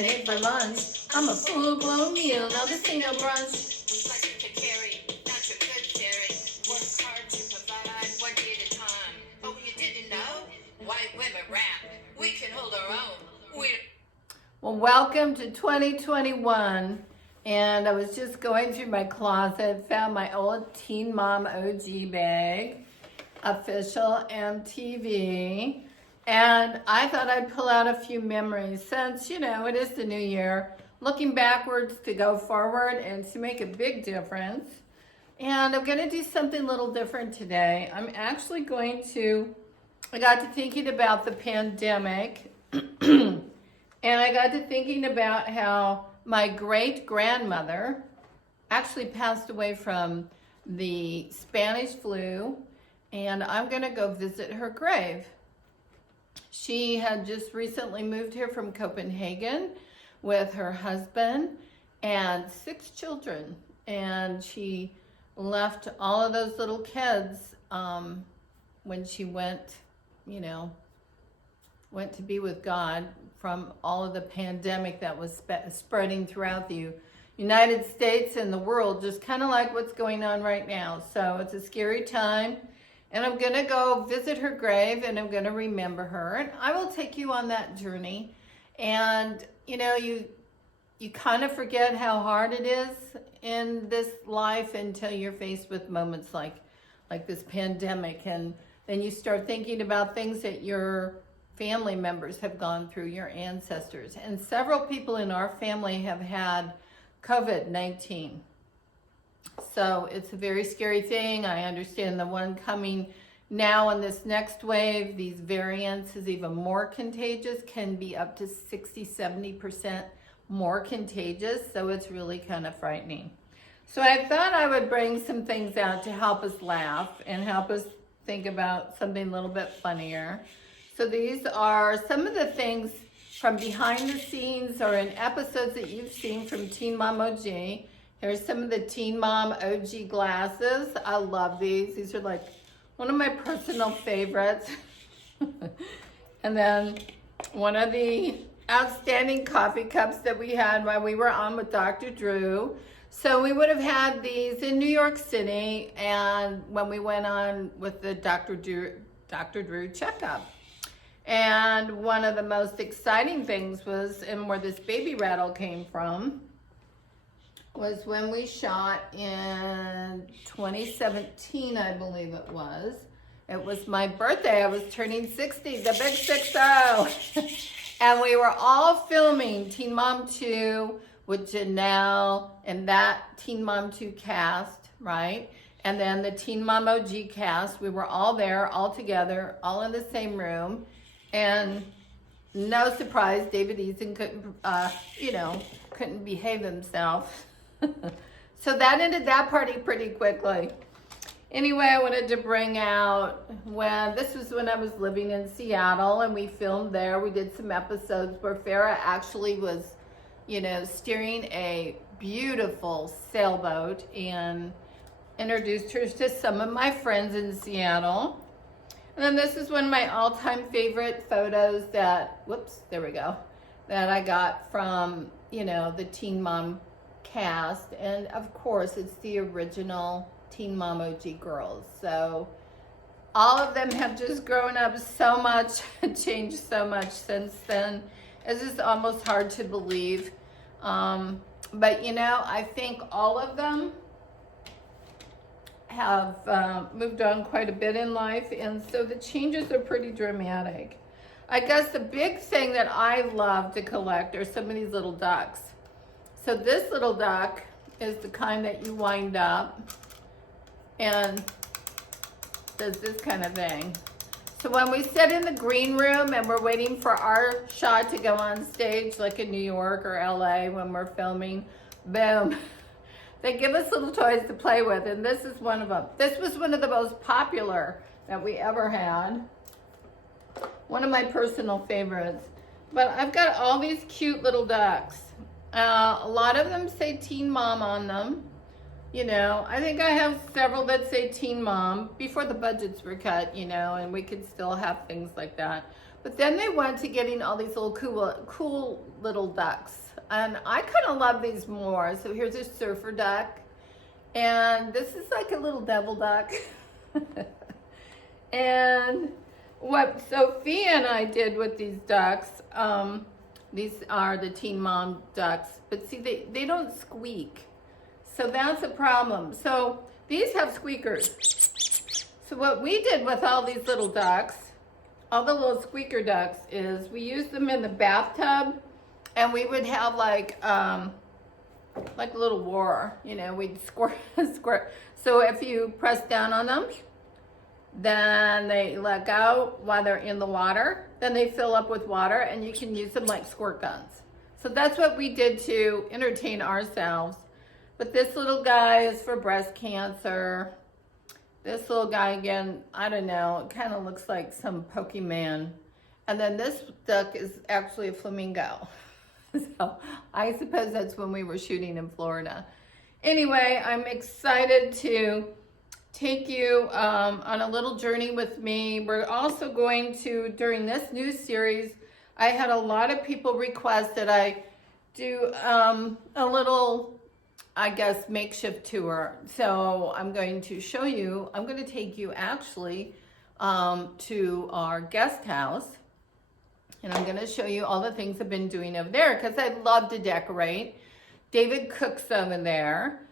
minute for lunch. I'm a full-blown meal. Now this ain't no brunch. Pleasure to carry, not your good dairy. Work hard to provide one day at a time. Oh, you didn't know? White women rap. We can hold our own. Well, welcome to 2021. And I was just going through my closet, found my old Teen Mom OG bag, official MTV. And I thought I'd pull out a few memories since, it is the new year. Looking backwards to go forward and to make a big difference. And I'm going to do something a little different today. I'm actually I got to thinking about the pandemic. And I got to thinking about how my great-grandmother actually passed away from the Spanish flu. And I'm going to go visit her grave. She had just recently moved here from Copenhagen with her husband and 6 children. And she left all of those little kids when she went to be with God from all of the pandemic that was spreading throughout the United States and the world, just kind of like what's going on right now. So it's a scary time. And I'm going to go visit her grave, and I'm going to remember her. And I will take you on that journey. And, you kind of forget how hard it is in this life until you're faced with moments like this pandemic. And then you start thinking about things that your family members have gone through, your ancestors. And several people in our family have had COVID-19. So it's a very scary thing. I understand the one coming now in this next wave, these variants is even more contagious, can be up to 60-70% more contagious. So it's really kind of frightening. So I thought I would bring some things out to help us laugh and help us think about something a little bit funnier. So these are some of the things from behind the scenes or in episodes that you've seen from Teen Mom OG. Here's some of the Teen Mom OG glasses. I love these. These are like one of my personal favorites. And then one of the outstanding coffee cups that we had while we were on with Dr. Drew. So we would have had these in New York City and when we went on with the Dr. Drew checkup. And one of the most exciting things was, and where this baby rattle came from, was when we shot in 2017, I believe it was. It was my birthday. I was turning 60, the big 60. And we were all filming Teen Mom 2 with Janelle and that Teen Mom 2 cast, right? And then the Teen Mom OG cast. We were all there, all together, all in the same room. And no surprise, David Eason couldn't behave himself. So that ended that party pretty quickly. Anyway, I wanted to bring out this was when I was living in Seattle and we filmed there. We did some episodes where Farrah actually was, steering a beautiful sailboat and introduced her to some of my friends in Seattle. And then this is one of my all-time favorite photos that I got from, the Teen Mom cast. And of course, it's the original Teen Mom OG girls. So all of them have just grown up so much, changed so much since then. It's just almost hard to believe. But I think all of them have moved on quite a bit in life, and so the changes are pretty dramatic. I guess the big thing that I love to collect are some of these little ducks. So this little duck is the kind that you wind up and does this kind of thing. So when we sit in the green room and we're waiting for our shot to go on stage, like in New York or LA when we're filming, boom. They give us little toys to play with, and this is one of them. This was one of the most popular that we ever had. One of my personal favorites. But I've got all these cute little ducks. A lot of them say Teen Mom on them. I think I have several that say Teen Mom before the budgets were cut, and we could still have things like that. But then they went to getting all these little cool little ducks. And I kind of love these more. So here's a surfer duck. And this is like a little devil duck. And what Sophia and I did with these ducks, these are the Teen Mom ducks, but see, they don't squeak. So that's a problem. So these have squeakers. So what we did with all these little ducks, all the little squeaker ducks, is we used them in the bathtub, and we would have like a little war, you know, we'd squirt. So if you press down on them, then they let go while they're in the water. Then they fill up with water, and you can use them like squirt guns. So that's what we did to entertain ourselves. But this little guy is for breast cancer. This little guy, again, I don't know, it kind of looks like some Pokemon. And then this duck is actually a flamingo. So I suppose that's when we were shooting in Florida. Anyway, I'm excited to take you on a little journey with me. We're also going to, during this new series, I had a lot of people request that I do a little, I guess, makeshift tour. So I'm going to show you, I'm going to take you actually to our guest house. And I'm going to show you all the things I've been doing over there because I love to decorate. David cooks over there.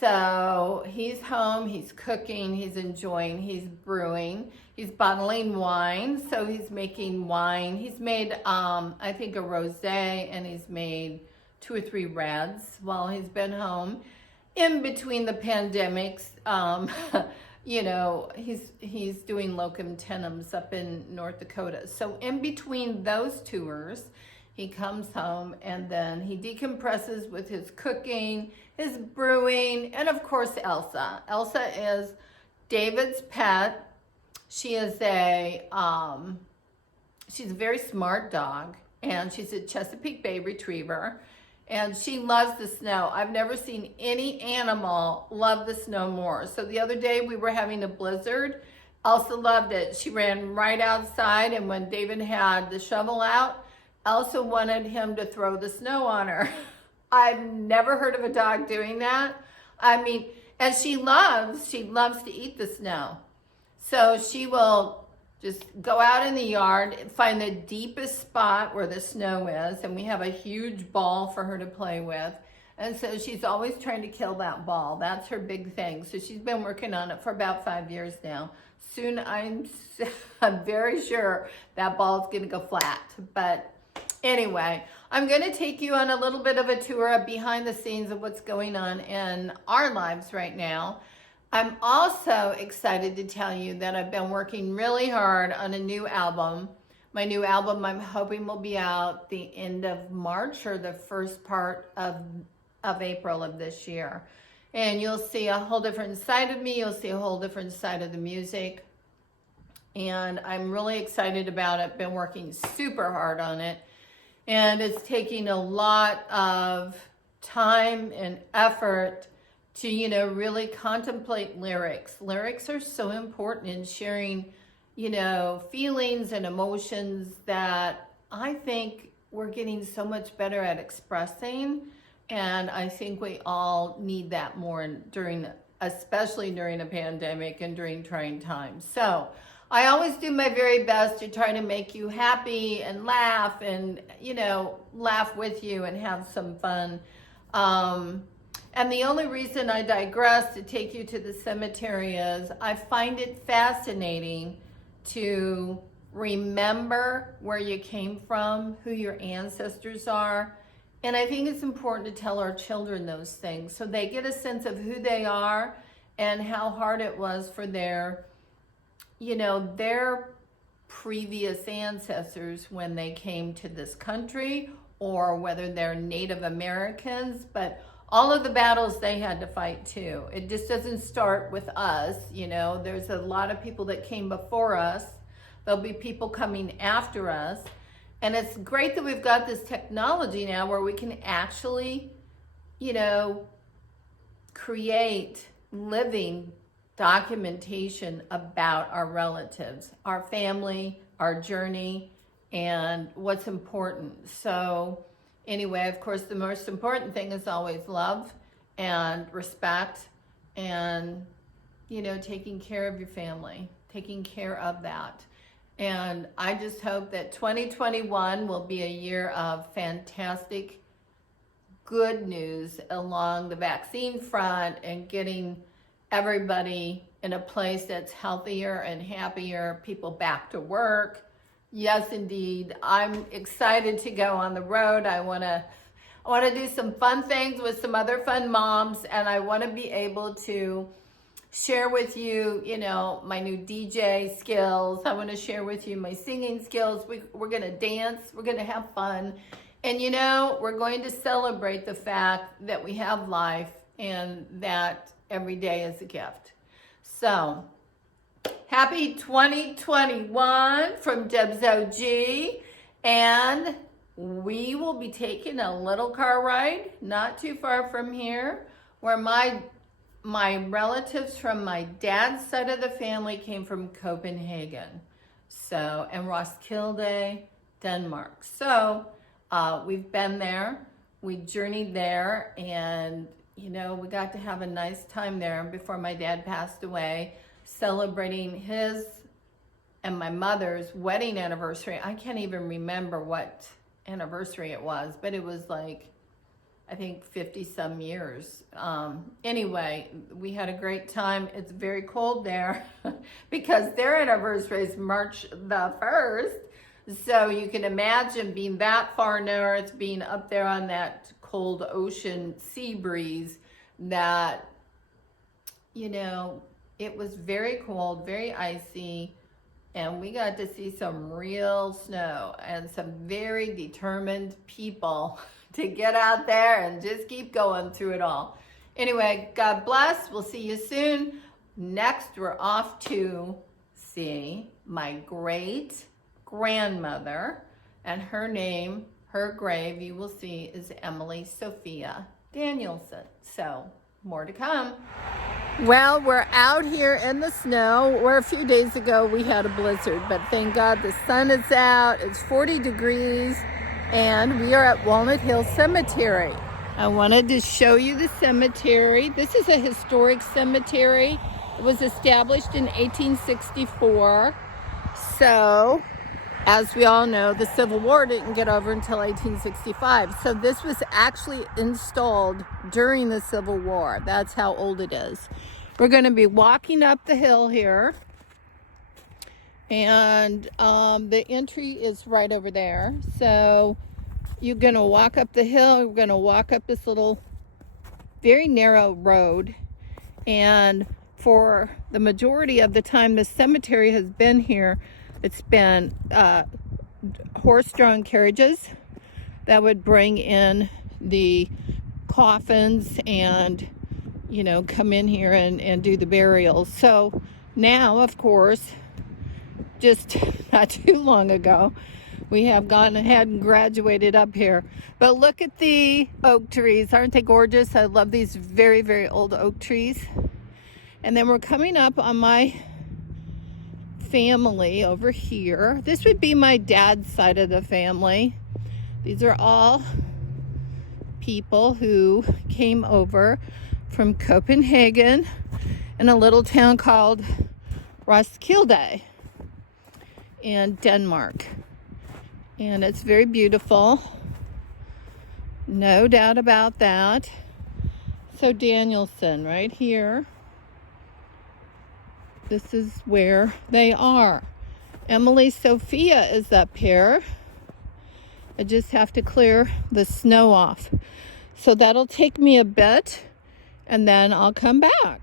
So he's home, he's cooking, he's enjoying, he's brewing, he's bottling wine. So he's making wine. He's made, I think, a rosé, and he's made 2 or 3 reds while he's been home. In between the pandemics, you know, he's doing locum tenens up in North Dakota. So in between those tours, he comes home and then he decompresses with his cooking, his brewing, and of course Elsa. Elsa is David's pet. She is she's a very smart dog, and she's a Chesapeake Bay Retriever, and she loves the snow. I've never seen any animal love the snow more. So the other day we were having a blizzard. Elsa loved it. She ran right outside, and when David had the shovel out, Elsa wanted him to throw the snow on her. I've never heard of a dog doing that. I mean, and she loves to eat the snow. So she will just go out in the yard, find the deepest spot where the snow is, and we have a huge ball for her to play with. And so she's always trying to kill that ball. That's her big thing. So she's been working on it for about 5 years now. Soon I'm very sure that ball's gonna go flat. But anyway, I'm going to take you on a little bit of a tour of behind the scenes of what's going on in our lives right now. I'm also excited to tell you that I've been working really hard on a new album. My new album, I'm hoping, will be out the end of March or the first part of April of this year. And you'll see a whole different side of me. You'll see a whole different side of the music. And I'm really excited about it. Been working super hard on it. And it's taking a lot of time and effort to, you know, really contemplate lyrics. Lyrics are so important in sharing, you know, feelings and emotions that I think we're getting so much better at expressing. And I think we all need that more especially during a pandemic and during trying times. So I always do my very best to try to make you happy and laugh and, you know, laugh with you and have some fun. And the only reason I digress to take you to the cemetery is I find it fascinating to remember where you came from, who your ancestors are. And I think it's important to tell our children those things so they get a sense of who they are and how hard it was for their previous ancestors when they came to this country, or whether they're Native Americans, but all of the battles they had to fight too. It just doesn't start with us, you know. There's a lot of people that came before us. There'll be people coming after us. And it's great that we've got this technology now where we can actually, you know, create living documentation about our relatives, our family, our journey, and what's important. So anyway, of course, the most important thing is always love and respect and, you know, taking care of your family, taking care of that. And I just hope that 2021 will be a year of fantastic, good news along the vaccine front and getting everybody in a place that's healthier and happier, people back to work. Yes, indeed. I'm excited to go on the road. I want to do some fun things with some other fun moms, and I want to be able to share with you, you know, my new DJ skills. I want to share with you my singing skills. We're going to dance. We're going to have fun. And, you know, we're going to celebrate the fact that we have life and that every day is a gift. So, happy 2021 from Debz OG. And we will be taking a little car ride not too far from here where my relatives from my dad's side of the family came from Copenhagen, so, and Roskilde, Denmark. So we've been there, we journeyed there, and you know, we got to have a nice time there before my dad passed away, celebrating his and my mother's wedding anniversary. I can't even remember what anniversary it was, but it was like, I think 50 some years. Anyway, we had a great time. It's very cold there because their anniversary is March the 1st. So you can imagine being that far north, being up there on that cold ocean sea breeze that, you know, it was very cold, very icy, and we got to see some real snow and some very determined people to get out there and just keep going through it all. Anyway, God bless. We'll see you soon. Next, we're off to see my great grandmother, and her name, her grave, you will see, is Emily Sophia Danielsen. So, more to come. Well, we're out here in the snow, where a few days ago we had a blizzard, but thank God the sun is out. It's 40 degrees. And we are at Walnut Hill Cemetery. I wanted to show you the cemetery. This is a historic cemetery. It was established in 1864. So, as we all know, the Civil War didn't get over until 1865. So this was actually installed during the Civil War. That's how old it is. We're going to be walking up the hill here. And the entry is right over there. So you're going to walk up the hill. We're going to walk up this little, very narrow road. And for the majority of the time the cemetery has been here, it's been horse-drawn carriages that would bring in the coffins and, you know, come in here and do the burials. So now, of course, just not too long ago, we have gone ahead and graduated up here. But look at the oak trees. Aren't they gorgeous? I love these very, very old oak trees. And then we're coming up on my family over here. This would be my dad's side of the family. These are all people who came over from Copenhagen in a little town called Roskilde in Denmark. And it's very beautiful. No doubt about that. So Danielsen right here. This is where they are. Emily Sophia is up here. I just have to clear the snow off. So that'll take me a bit, and then I'll come back.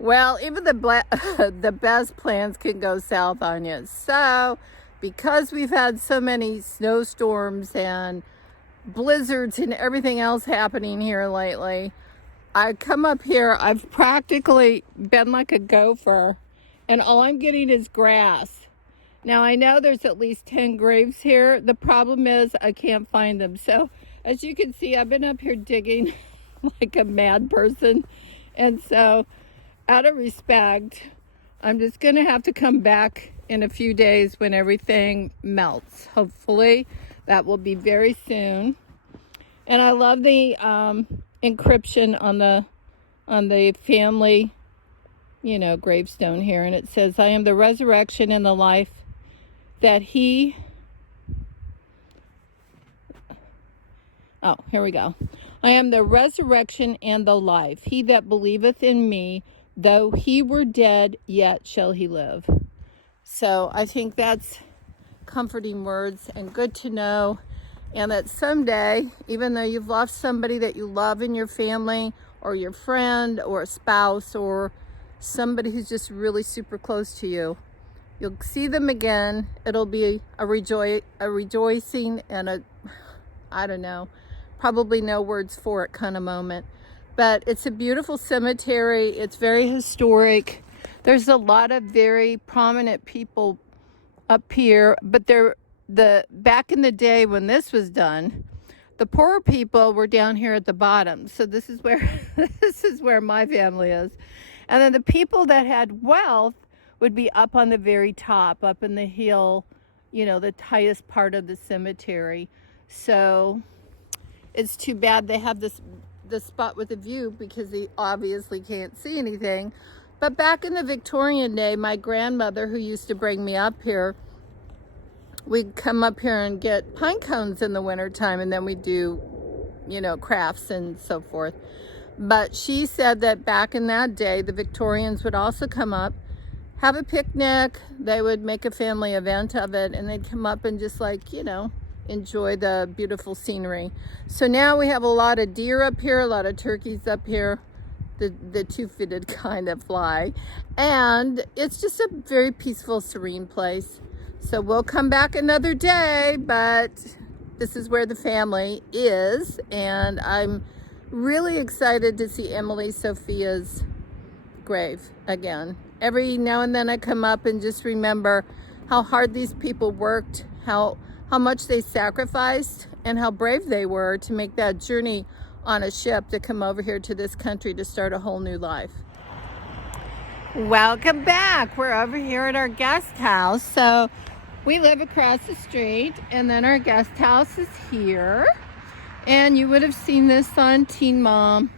Well, even the best plans can go south on you. So, because we've had so many snowstorms and blizzards and everything else happening here lately, I come up here, I've practically been like a gopher, and all I'm getting is grass. Now, I know there's at least 10 graves here. The problem is I can't find them. So, as you can see, I've been up here digging like a mad person. And so, out of respect, I'm just going to have to come back in a few days when everything melts. Hopefully that will be very soon. And I love the encryption on the family, gravestone here. And it says, I am the resurrection and the life, that he... Oh, here we go. I am the resurrection and the life. He that believeth in me, though he were dead, yet shall he live. So I think that's comforting words and good to know. And that someday, even though you've lost somebody that you love in your family, or your friend, or a spouse, or somebody who's just really super close to you, you'll see them again. It'll be a rejoicing and I don't know, probably no words for it kind of moment. But it's a beautiful cemetery. It's very historic. There's a lot of very prominent people up here, but back in the day when this was done, the poorer people were down here at the bottom. So this is where my family is. And then the people that had wealth would be up on the very top, up in the hill, the highest part of the cemetery. So it's too bad they have the spot with the view, because they obviously can't see anything. But back in the Victorian day, my grandmother, who used to bring me up here, we'd come up here and get pine cones in the wintertime, and then we'd do, crafts and so forth. But she said that back in that day, the Victorians would also come up, have a picnic. They would make a family event of it, and they'd come up and just enjoy the beautiful scenery. So now we have a lot of deer up here, a lot of turkeys up here, the two-footed kind of fly. And it's just a very peaceful, serene place. So we'll come back another day, but this is where the family is. And I'm really excited to see Emily Sophia's grave again. Every now and then I come up and just remember how hard these people worked, how much they sacrificed, and how brave they were to make that journey on a ship to come over here to this country to start a whole new life. Welcome back. We're over here at our guest house. So we live across the street, and then our guest house is here. And you would have seen this on Teen Mom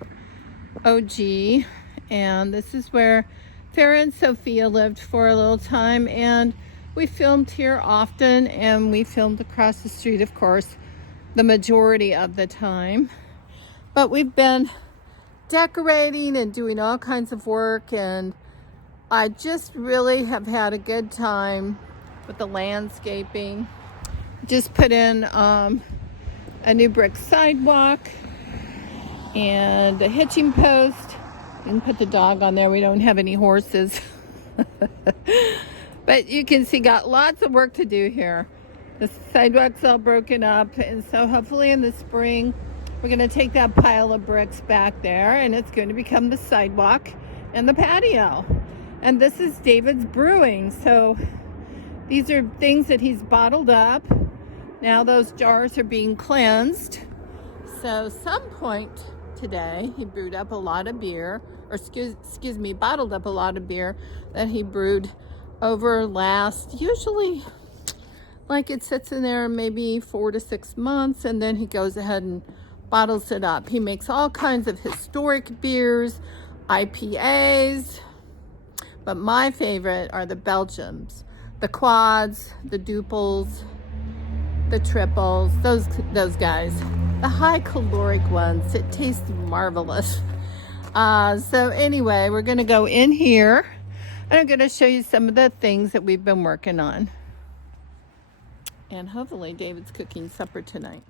OG. And this is where Farrah and Sophia lived for a little time. And we filmed here often, and we filmed across the street, of course, the majority of the time. But we've been decorating and doing all kinds of work, and I just really have had a good time with the landscaping. Just put in a new brick sidewalk and a hitching post. You can put the dog on there. We don't have any horses. But you can see, got lots of work to do here. The sidewalk's all broken up, and so hopefully in the spring we're going to take that pile of bricks back there, and it's going to become the sidewalk and the patio. And this is David's Brewing. So these are things that he's bottled up. Now those jars are being cleansed. So some point today he brewed up a lot of beer, or excuse me, bottled up a lot of beer that he brewed over usually it sits in there maybe 4 to 6 months, and then he goes ahead and bottles it up. He makes all kinds of historic beers, IPAs, but my favorite are the Belgians, the quads, the duples, the triples, those guys, the high caloric ones. It tastes marvelous. So anyway, we're gonna go in here, and I'm gonna show you some of the things that we've been working on. And hopefully David's cooking supper tonight.